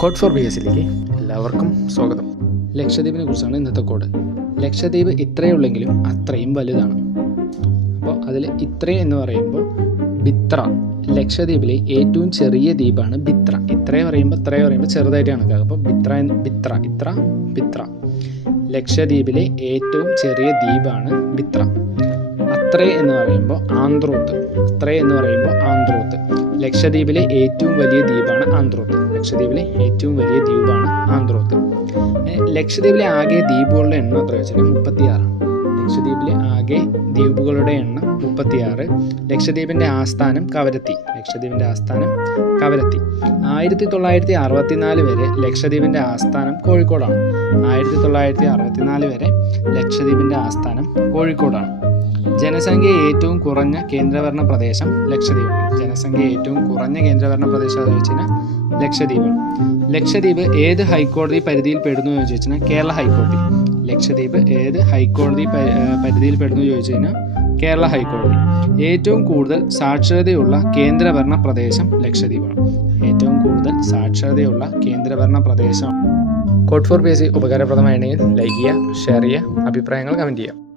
Code four B എസിലേക്ക് എല്ലാവർക്കും സ്വാഗതം. ലക്ഷദ്വീപിനെ കുറിച്ചാണ് ഇന്നത്തെ കോഡ് ലക്ഷദ്വീപ് ഇത്രയേ ഉള്ളെങ്കിലും അത്രയും വലുതാണ്. അപ്പോൾ അതിൽ ഇത്ര എന്ന് പറയുമ്പോൾ ബിത്ര ലക്ഷദ്വീപിലെ ഏറ്റവും ചെറിയ ദ്വീപാണ് ബിത്ര. ഇത്രയും പറയുമ്പോൾ ഇത്രയും പറയുമ്പോൾ ചെറുതായിട്ടാണ് കണക്കാക്കുക അപ്പോൾ ബിത്ര ബിത്ര ഇത്ര ബിത്ര. ലക്ഷദ്വീപിലെ ഏറ്റവും ചെറിയ ദ്വീപാണ് ബിത്ര. അത്രേ എന്ന് പറയുമ്പോൾ ആന്ത്രോത്ത്. അത്രേ എന്ന് പറയുമ്പോൾ ആന്ത്രോത്ത്. ലക്ഷദ്വീപിലെ ഏറ്റവും വലിയ ദ്വീപാണ് ആന്ത്രോത്ത്. ലക്ഷദ്വീപിലെ ഏറ്റവും വലിയ ദ്വീപാണ് ആന്ത്രോത്ത്. ലക്ഷദ്വീപിലെ ആകെ ദ്വീപുകളുടെ എണ്ണം എത്ര വെച്ചാൽ മുപ്പത്തിയാറാണ് ലക്ഷദ്വീപിലെ ആകെ ദ്വീപുകളുടെ എണ്ണം മുപ്പത്തിയാറ്. ലക്ഷദ്വീപിന്റെ ആസ്ഥാനം കവരത്തി. ലക്ഷദ്വീപിന്റെ ആസ്ഥാനം കവരത്തി. ആയിരത്തി തൊള്ളായിരത്തി അറുപത്തിനാല് വരെ ലക്ഷദ്വീപിന്റെ ആസ്ഥാനം കോഴിക്കോടാണ്. ആയിരത്തി തൊള്ളായിരത്തി അറുപത്തിനാല് വരെ ലക്ഷദ്വീപിന്റെ ആസ്ഥാനം കോഴിക്കോടാണ്. ജനസംഖ്യ ഏറ്റവും കുറഞ്ഞ കേന്ദ്രഭരണ പ്രദേശം ലക്ഷദ്വീപ്. ജനസംഖ്യ ഏറ്റവും കുറഞ്ഞ കേന്ദ്രഭരണ പ്രദേശം എന്ന് ചോദിച്ചു കഴിഞ്ഞാൽ ലക്ഷദ്വീപ് ഏത് ഹൈക്കോടതി പരിധിയിൽ പെടുന്നു എന്ന് ചോദിച്ചു കഴിഞ്ഞാൽ കേരള ഹൈക്കോടതി. ലക്ഷദ്വീപ് ഏത് ഹൈക്കോടതി പരിധിയിൽ പെടുന്നു ചോദിച്ചു കഴിഞ്ഞാൽ കേരള ഹൈക്കോടതി. ഏറ്റവും കൂടുതൽ സാക്ഷരതയുള്ള കേന്ദ്രഭരണ പ്രദേശം ലക്ഷദ്വീപാണ്. ഏറ്റവും കൂടുതൽ സാക്ഷരതയുള്ള കേന്ദ്രഭരണ പ്രദേശം. കോട്ട് ഫോർ ബി ഉപകാരപ്രദമായിട്ടുണ്ടെങ്കിൽ ലൈക്ക് ചെയ്യുക ഷെയർ ചെയ്യുക അഭിപ്രായങ്ങൾ കമന്റ് ചെയ്യുക.